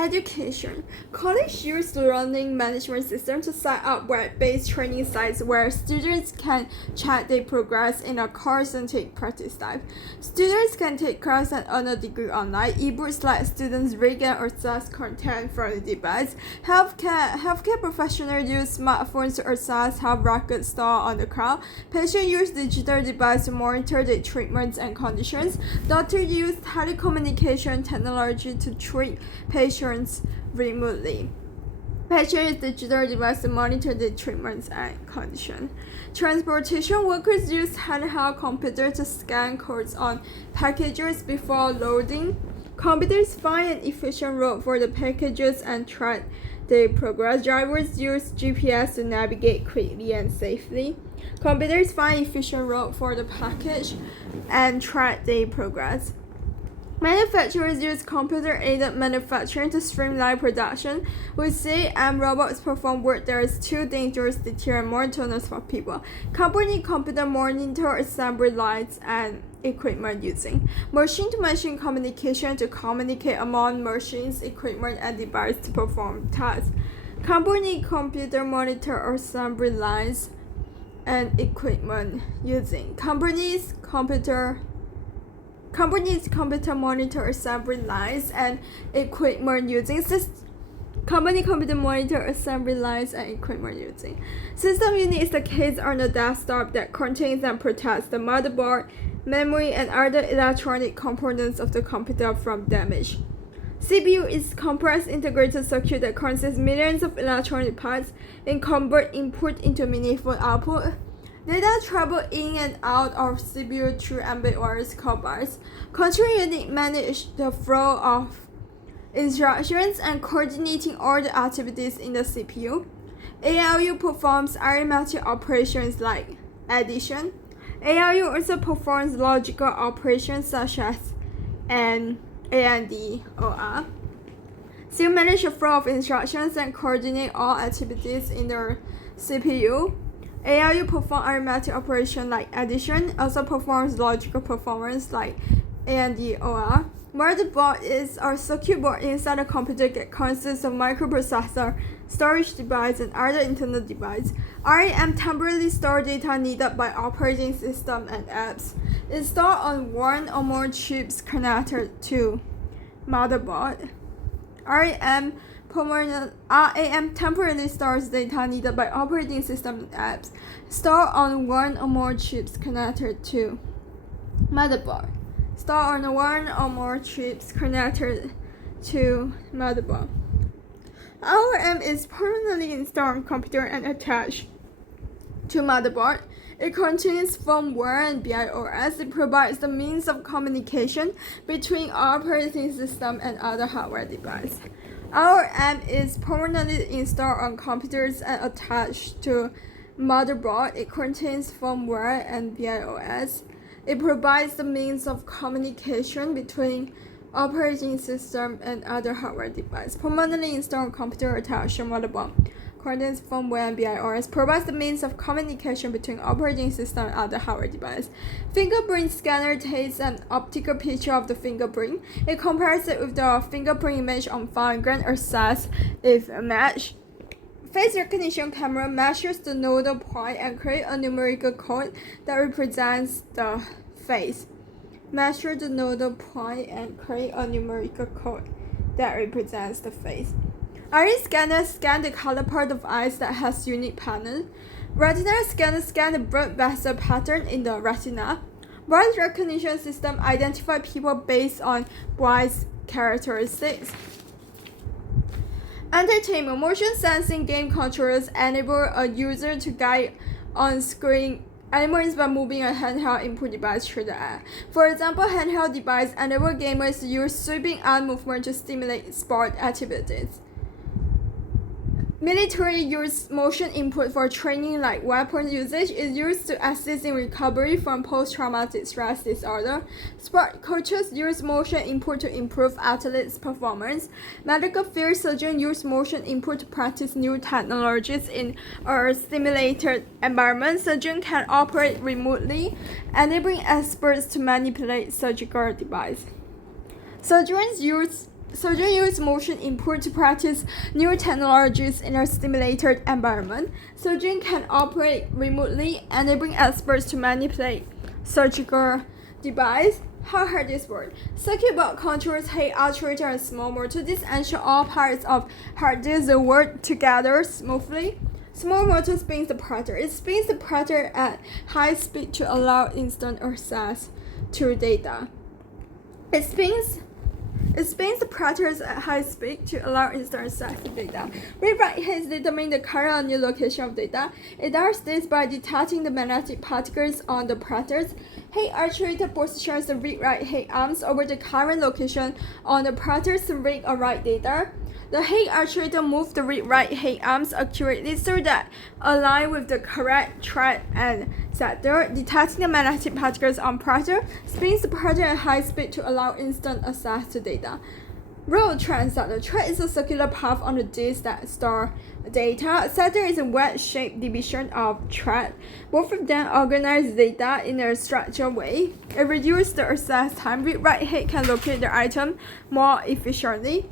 Education. College use learning management system to set up web-based training sites where students can check their progress in a course and take practice time. Students can take classes and earn a degree online. Ebooks let students read and access content from the device. Healthcare professionals use smartphones to access health records stored on the cloud. Patients use digital devices to monitor their treatments and conditions. Doctors use telecommunication technology to treat patients remotely. Patients use digital devices to monitor their treatments and condition. Transportation workers use handheld computers to scan codes on packages before loading. Computers find an efficient route for the packages and track their progress. Drivers use GPS to navigate quickly and safely. Computers find efficient route for the package and track their progress. Manufacturers use computer-aided manufacturing to streamline production. With CAM robots perform work that is too dangerous, deterrent, monotonous for people. Company computer monitor assembly lines and equipment using machine-to-machine communication to communicate among machines, equipment, and devices to perform tasks. Company computer monitor assembly lines and equipment using Company's computer monitor assembly lines and equipment using company computer monitor assembly lines and equipment using. System unit is the case on the desktop that contains and protects the motherboard, memory, and other electronic components of the computer from damage. CPU is compressed integrated circuit that consists millions of electronic parts and convert input into meaningful output. Data travel in and out of CPU through embedded wires called bars. Control unit manage the flow of instructions and coordinating all the activities in the CPU. ALU performs arithmetic operations like addition. ALU also performs logical operations such as AND, OR. So manage the flow of instructions and coordinate all activities in the CPU. ALU performs arithmetic operations like addition, also performs logical performance like AND, OR. Motherboard is a circuit board inside a computer that consists of microprocessor, storage device, and other internal device. RAM temporarily store data needed by operating system and apps. It's stored on one or more chips connected to motherboard. RAM temporarily stores data needed by operating system and apps stored on one or more chips connected to motherboard. RAM is permanently installed on computer and attached to motherboard. It contains firmware and BIOS. It provides the means of communication between operating system and other hardware devices. RAM is permanently installed on computers and attached to motherboard. It contains firmware and BIOS. It provides the means of communication between operating system and other hardware devices. Permanently installed on computer attached to motherboard. Contains firmware and BIOS. Provides the means of communication between operating system and other hardware devices. Fingerprint scanner takes an optical picture of the fingerprint. It compares it with the fingerprint image on file and grants access if matched. Face recognition camera measures the nodal point and creates a numerical code that represents the face. Measure the nodal point and create a numerical code that represents the face. Iris scanners scan the color part of eyes that has unique pattern. Retina scanners scan the blood vessel pattern in the retina. Voice recognition system identify people based on voice characteristics. Entertainment. Motion sensing game controllers enable a user to guide on-screen elements by moving a handheld input device through the air. For example, handheld devices enable gamers to use sweeping arm movement to stimulate sport activities. Military use motion input for training like weapon usage is used to assist in recovery from post-traumatic stress disorder. Sport coaches use motion input to improve athletes' performance. Medical field surgeons use motion input to practice new technologies in a simulated environment. Surgeons can operate remotely, enabling experts to manipulate surgical devices. Surgeons use Surgeons use motion input to practice new technologies in a simulated environment. Surgeons can operate remotely, enabling experts to manipulate surgical devices. How this works? Circuit board controls head actuator and small motor. This ensures all parts of hard disk work together smoothly. Small motor spins the printer. It spins the printer at high speed to allow instant access to data. It spins the printers at high speed to allow instant access to data. Read-write heads determine the current and new location of data. It does this by detecting the magnetic particles on the printers. Head actuator positions the read-write head arms over the current location on the printers to read or write data. The head actuator moves the read-write head arms accurately so that align with the correct thread and sector. Detecting the magnetic particles on printer spins the printer at high speed to allow instant access to data. Row transector. Thread is a circular path on the disk that stores data. Sector is a wedge-shaped division of thread. Both of them organize data in a structured way. It reduces the access time. Read-write head can locate the item more efficiently.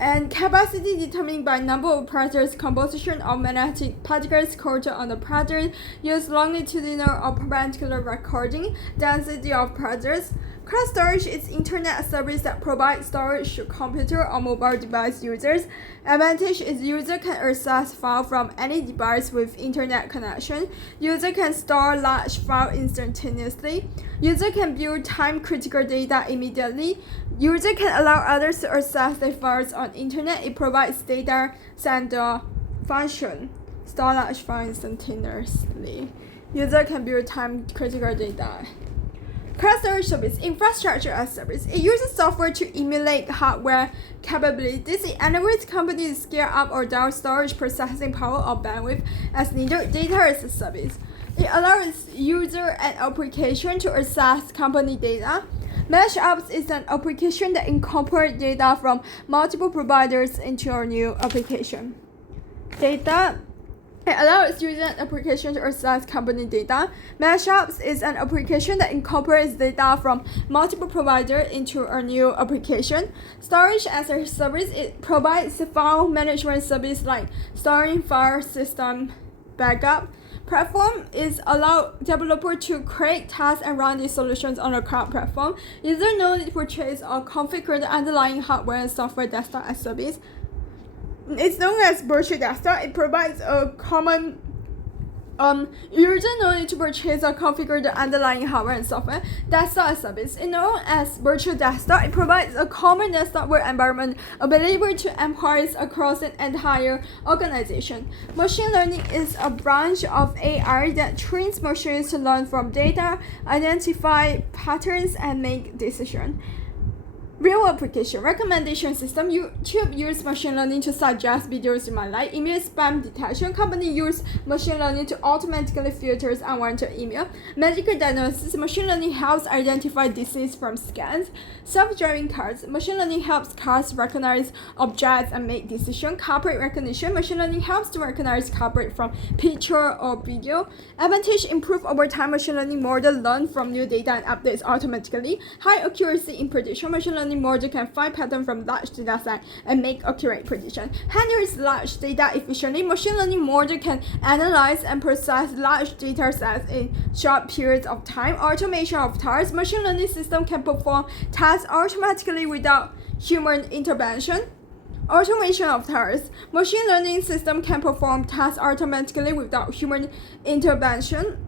And capacity determined by number of printers, composition of magnetic particles coated on the printer, use longitudinal or perpendicular recording, density of printers. Cloud storage is internet service that provides storage to computer or mobile device users. Advantage is user can access file from any device with internet connection. User can store large file instantaneously. User can view time-critical data immediately. User can allow others to access the files on internet. It provides data center function. Store large file instantaneously. User can view time-critical data. Cloud storage service, infrastructure as service. It uses software to emulate hardware capabilities. It enables companies to scale up or down storage processing power or bandwidth as needed. Data as a service. It allows user and application to access company data. Mashups is an application that incorporates data from multiple providers into a new application. It allows user and application to access company data. Mashups is an application that incorporates data from multiple providers into a new application. Storage as a service, it provides file management service like storing file system backup. Platform is allow developer to create tasks and run these solutions on a cloud platform. User no need to purchase or configure the underlying hardware and software desktop as service. It's known as virtual desktop. It provides a common user no need to purchase or configure the underlying hardware and software. Desktop as service. It's known as virtual desktop. It provides a common desktop work environment available to employees across an entire organization. Machine learning is a branch of AI that trains machines to learn from data, identify patterns, and make decisions. Real application recommendation system. YouTube use machine learning to suggest videos you might like. Email spam detection. Company use machine learning to automatically filter unwanted email. Medical diagnosis. Machine learning helps identify disease from scans. Self-driving cars. Machine learning helps cars recognize objects and make decisions. Corporate recognition. Machine learning helps to recognize corporate from picture or video. Advantage improve over time. Machine learning model learn from new data and updates automatically. High accuracy in prediction. Machine learning model can find patterns from large data set and make accurate prediction. Handles large data efficiently. Machine learning model can analyze and process large data sets in short periods of time. Automation of tasks. Machine learning system can perform tasks automatically without human intervention. Automation of tasks. Machine learning system can perform tasks automatically without human intervention.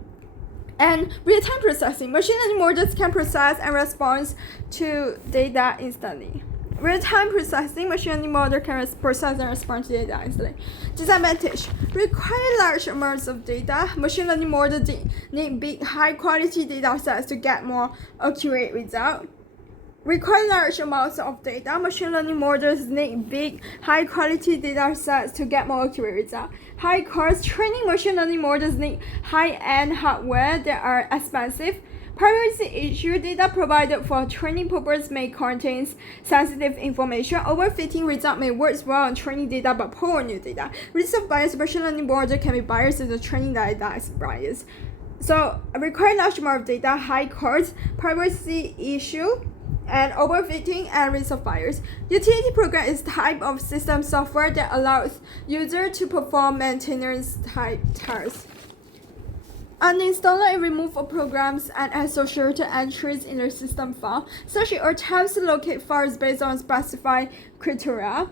And real-time processing. Machine learning models can process and respond to data instantly. Real-time processing. Machine learning model can process and respond to data instantly. Disadvantage. Require large amounts of data. Machine learning models need big, high-quality data sets to get more accurate results. Require large amounts of data. Machine learning models need big, high-quality data sets to get more accurate results. High cost. Training machine learning models need high-end hardware that are expensive. Privacy issue. Data provided for training purposes may contain sensitive information. Overfitting result may work well on training data but poor on new data. Risk of bias. Machine learning model can be biased if the training data is biased. So require large amount of data. High cost. Privacy issue. and overfitting and risk of fires. Utility program is type of system software that allows user to perform maintenance type tasks. Uninstall and remove programs and associated entries in the system file, such as attempts to locate files based on specified criteria.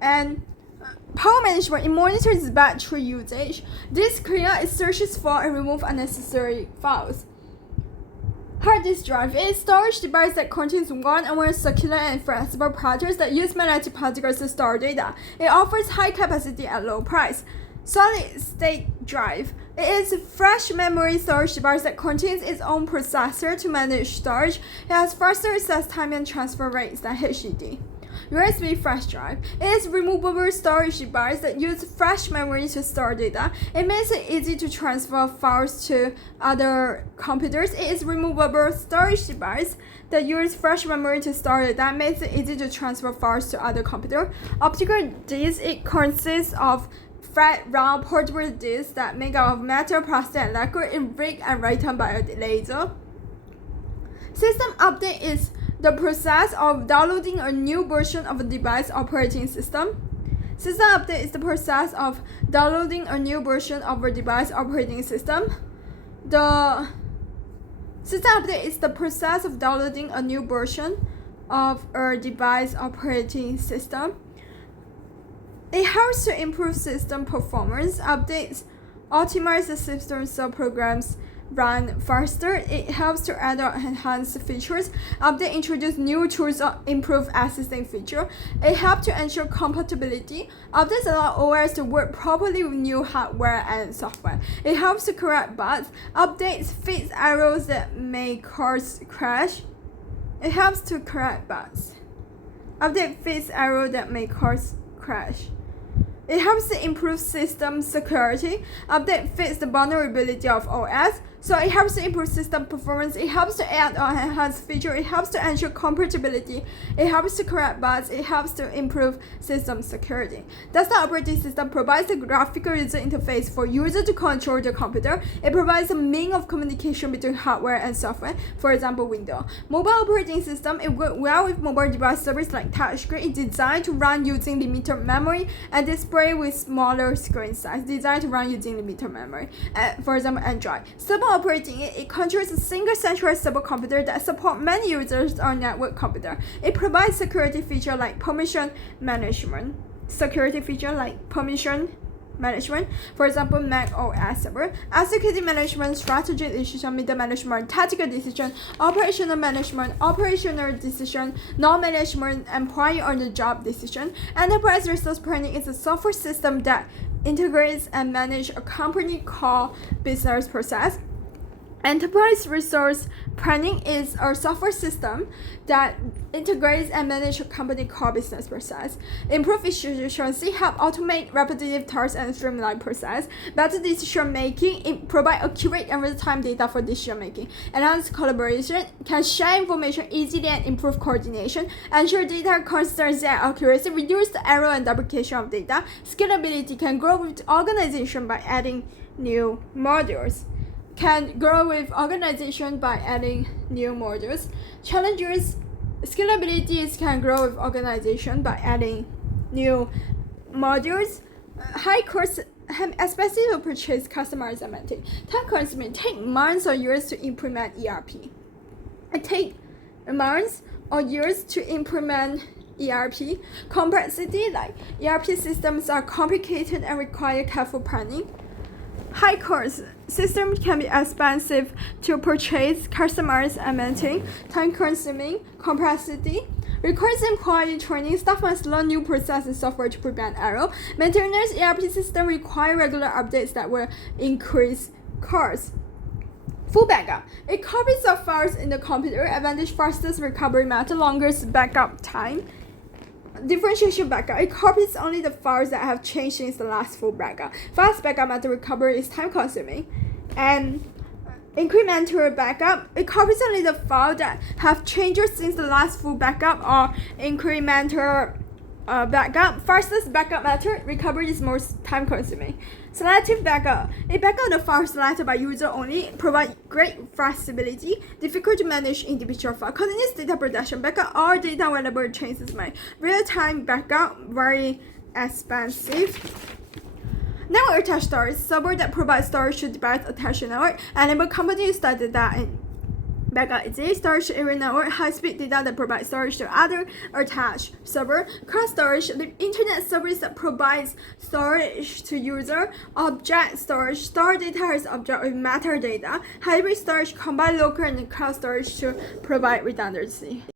And power management, it monitors battery usage. This clear searches for and remove unnecessary files. Hard disk drive is a storage device that contains one or more circular and flexible particles that use magnetic particles to store data. It offers high capacity at low price. Solid state drive. It is a flash memory storage device that contains its own processor to manage storage. It has faster access time and transfer rates than HDD. USB flash drive. It is a removable storage device that uses flash memory to store data. It makes it easy to transfer files to other computers. It is a removable storage device that uses flash memory to store data. That makes it easy to transfer files to other computers. Optical disc. It consists of flat, round, portable discs that make out of metal, plastic, and lacquer in read and write by a laser. System update is the process of downloading a new version of a device operating system. System update is the process of downloading a new version of a device operating system. The system update is the process of downloading a new version of a device operating system. It helps to improve system performance. Updates optimize the system so programs run faster. It helps to add or enhance features. Update introduce new tools or improve existing feature. It helps to ensure compatibility. Updates allow OS to work properly with new hardware and software. It helps to correct bugs. Updates fix errors that may cause crash. It helps to correct bugs. Update fix errors that may cause crash. It helps to improve system security. Update fix the vulnerability of OS. So it helps to improve system performance. It helps to add or enhance features. It helps to ensure compatibility. It helps to correct bugs. It helps to improve system security. Desktop operating system provides a graphical user interface for user to control the computer. It provides a means of communication between hardware and software, for example, Windows. Mobile operating system, it works well with mobile device service like touchscreen. It's designed to run using limited memory and display with smaller screen size. Designed to run using limited memory. For example, Android. Operating it controls a single centralized supercomputer that supports many users on network computer. It provides security feature like permission management. For example, Mac OS server, executive management, strategy decision, middle management, tactical decision, operational management, operational decision, non-management, employee on the job decision. Enterprise resource planning is a software system that integrates and manages a company core business process. Enterprise resource planning is a software system that integrates and manages a company core business process. Improve efficiency, help automate repetitive tasks and streamline process. Better decision making, provide accurate and real-time data for decision making. Enhance collaboration, can share information easily and improve coordination. Ensure data consistency and accuracy, reduce the error and duplication of data. Scalability, can grow with organization by adding new modules. Challenges, scalability can grow with organization by adding new modules. High cost, especially to purchase, customize, and maintain. Time consuming, take months or years to implement ERP. It takes months or years to implement ERP. Complexity, like ERP systems are complicated and require careful planning. High cost, systems can be expensive to purchase, customize, and maintain. Time consuming, complexity, requires employee training. Staff must learn new processes and software to prevent error. Maintenance ERP system require regular updates that will increase costs. Full backup. It copies the files in the computer. Advantage fastest recovery method, longest backup time. Differentiation backup. It copies only the files that have changed since the last full backup. Fast backup method recovery is time consuming. And incremental backup. It copies only the files that have changed since the last full backup, or incremental backup. Fastest backup method, recovery is most time consuming. Selective backup. A backup of the file selected by user only provides great flexibility, difficult to manage individual file. Continuous data protection. Backup all data whenever changes made. Real-time backup, very expensive. Network attached storage. Server that provides storage to device attached to network. Enable company to store data in backup easy. Storage area network. High-speed data that provides storage to other attached server. Cross storage. The internet service that provides storage to user. Object storage. Store data as object with metadata. Hybrid storage combine local and cloud storage to provide redundancy.